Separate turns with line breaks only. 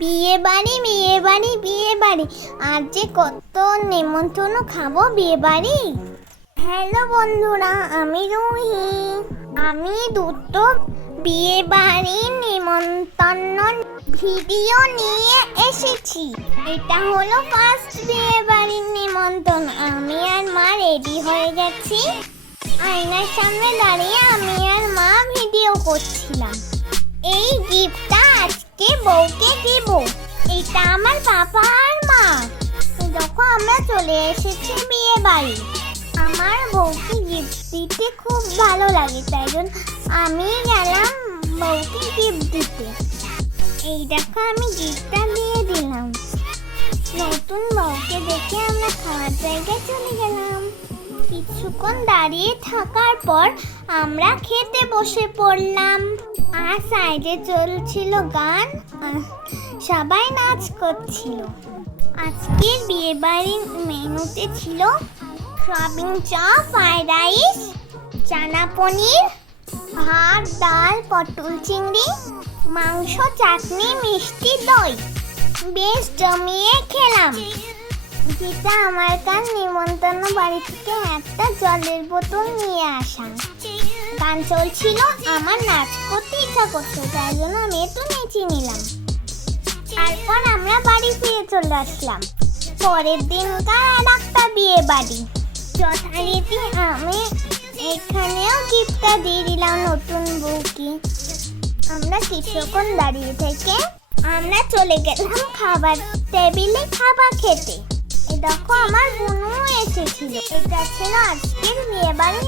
বিয়ে বাড়ি বিয়ে বাড়ি বিয়ে বাড়ি। আর যে কত নেমন্তন্ন খাব বিয়ে বাড়ি? হ্যালো বন্ধুরা, আমি রুহি। আমি দুটো বিয়ে বাড়ির নিমন্ত্রণ ভিডিও নিয়ে এসেছি। এটা হলো ফার্স্ট বিয়ে বাড়ির নিমন্ত্রণ আমি আর মা রেডি হয়ে গেছি। আয়নার সামনে দাঁড়িয়ে আমি আর মা ভিডিও করছিলাম। এই দেব এটা আমার বাবা আর মা। দেখো আমরা চলে এসেছি বিয়ে বাড়ি, আমার বউকে গিফট দিতে খুব ভালো লাগে, তাই জন্য আমি গেলাম বউকে গিফট দিতে। এই দেখো আমি গিফটটা দিয়ে দিলাম। নতুন বউকে দেখে আমরা খাওয়ার জায়গায় চলে গেলাম। কিছুক্ষণ দাঁড়িয়ে থাকার পর আমরা খেতে বসে পড়লাম। আর সাইডে চলছিল গান। সবাই নাচ করছিল। আজকের বিয়ে বাড়ির মেনুতে ছিল soybean chop fried rice, chana paneer, ভাত, ডাল, পটল চিংড়ি, মাংস, চাটনি, মিষ্টি, দই। বেশ জমিয়ে খেলাম। যেটা আমার কান নিমন্ত্রণ বাড়ি থেকে একটা জলের বোতল নিয়ে আসা। গান চলছিল, আমার নাচ করতে ইচ্ছা করছে তাই জন্য আমি একটু নেচে নিলাম। তারপর আমরা বাড়ি ফিরে চলে আসলাম। পরের দিনকার আর একটা বিয়ে বাড়ি। যথারীতি আমি এখানেও গিফটটা দিয়ে দিলাম নতুন বউকে। আমরা কিছুক্ষণ দাঁড়িয়ে থেকে আমরা চলে গেলাম খাবার টেবিলে খাবার খেতে। দেখো আমার বোনও এসেছিল। এটা ছিল আজকের বিয়ে বাড়ি।